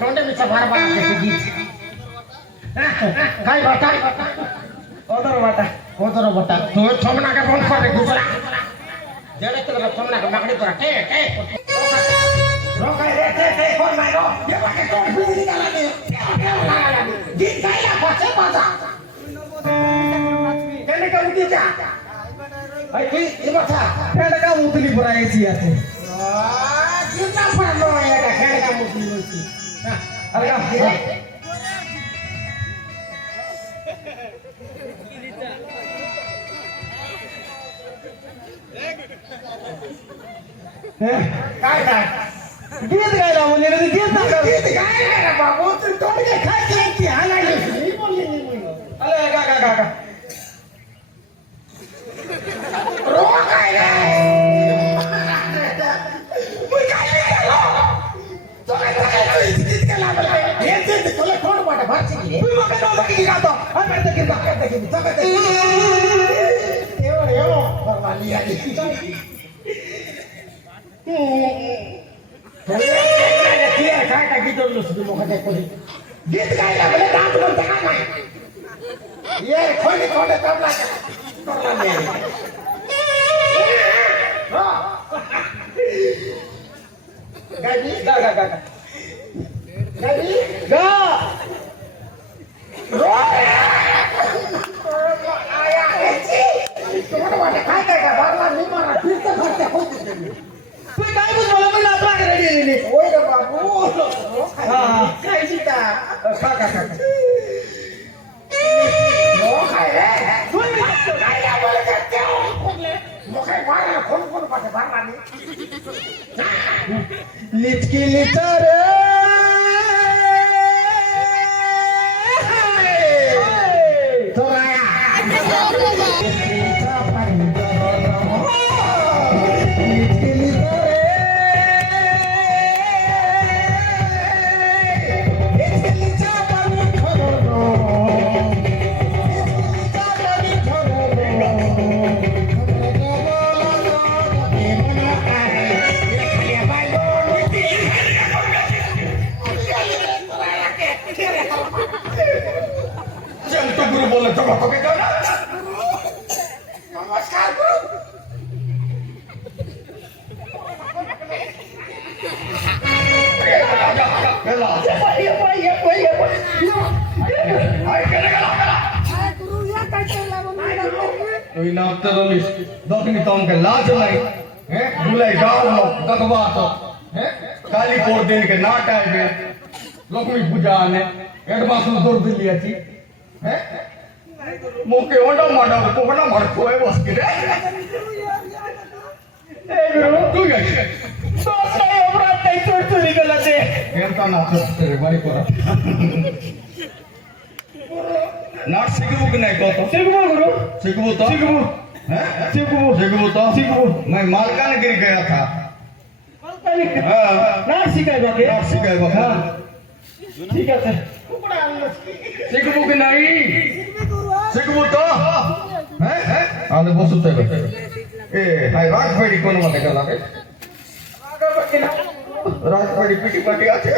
तोंडे मी सभार बाळा गीत काय बाटा ओदर बाटा तो थमना का फोन कर रे दूसरा जेड़े तेरा थमना का मागड़ी पर टे रोका रे टे फोन मारो ये बाके तो बिजली का लाने गीत गाया पाछे पाछा केने का गीत आई की ये बाटा केने का मुतली पुरायची आते गीत ना पडलो या का केने का मुतली होती अरे का काय गीत गायला म्हणजे गीत गायला बाबू तू तोंड खायची की हालायची मी बोलली अरे का रो काय रे मी काय केलो तो काय गीत गायला मला हे ते तुला कोण वाटा भाची मी मग तो बाकी गातो अरे ते गीत तो काय एवढं परवाली आली काय गीत गायला मला डान्स म्हणता का नाही ये खोली खोले करला गाडी गा रो आया तुम्हाला वाटतं काय का बाबा मी मला फिरत खर्च होते तू काय बोल मला मी लापला रेडी ओय रे बाबू हां काय सीता का नो काय रे तू काय बोलत आहे मग काय मारा कोण पाठे मारला मी लिटकी लिटर तोराया गुरु बोलत तो नमस्कार गुरु दखनी तम के लाज नहीं हैं बुलाई गांव में ककवा तो हैं काली कोर दिन के नाट आए लक्ष्मी पूजा ने एडवांस दूर दिल्ली थी हैं मुके ओंडा माडा कोकना मरको है बस के ए गुरु तू ये तो सही अपराध नहीं चोरी गला दे एंता ना तेरे बारी कोरा नाट सिगबू के नहीं कहतो सिगबू गुरु सिगबू तो सिगबू हैं सिगबू तो मैं मालकानगिरी गया था मालकानगिरी हां नाट सिखाएगा हां ठीक है सर सिगबू के नहीं सिगबू तो हैं आले बसुते ए हाय राजवाड़ी कोण मध्ये गेला रे राजवाड़ी पिटी पाटी আছে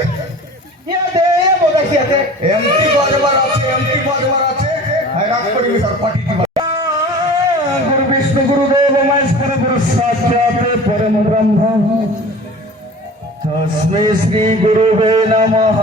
ये दे बोगाशी আছে एमटी बाजवार আছে हाय राजवाड़ी सर पाटी की गुरु विष्णु गुरुदेव महेश्वर गुरु साक्षात परम ब्रह्म तस्मै श्री गुरुवे नमः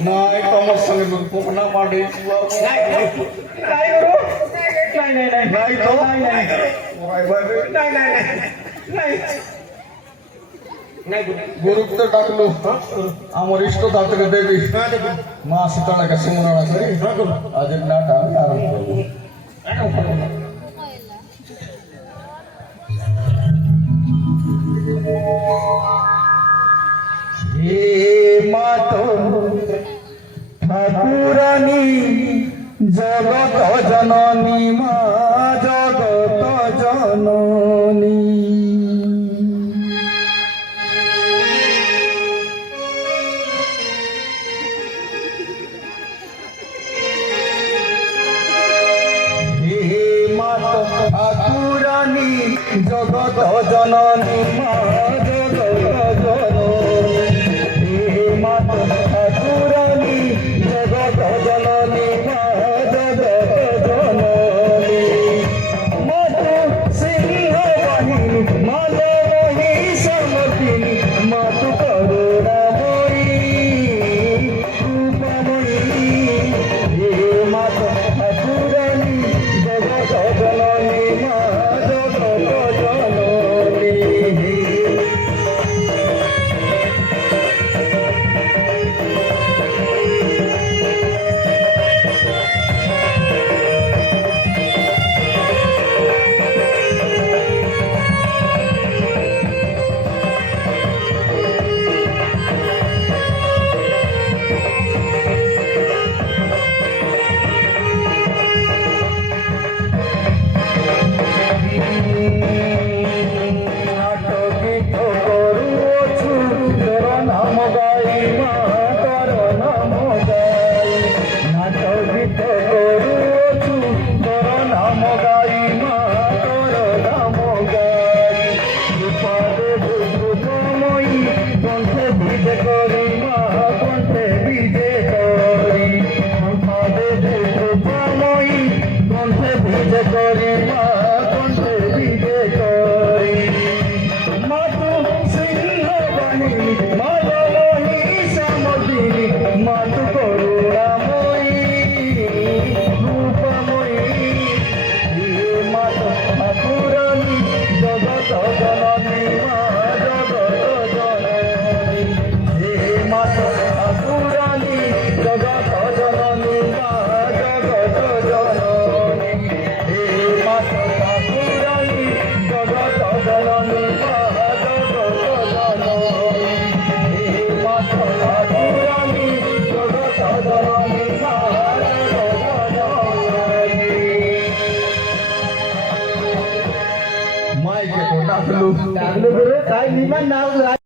नाही कमर संगे मग कोकणा माडे नाही गुरु नाही तो नाही गुरु तर टाकलो आमर इष्ट दातक देवी मा सीताला का सिमरना सरी आज नाट आम्ही आरंभ करू হে মাতো ঠাকুরানী জগত জননী মা জগত জননী হে মাতো ঠাকুরানী জগত জননী মা জগত জননী হে মাতো ঠাকুরানী জগত জননী মা জগত জননী মাতো সিংহ বাহিনী মালো মহিষমর্দিনী মাতো করুণাময়ী রূপময়ী হে মাতো ঠাকুরানী জগত জননী মা জগত জননী Dahulu bro, tayo liman na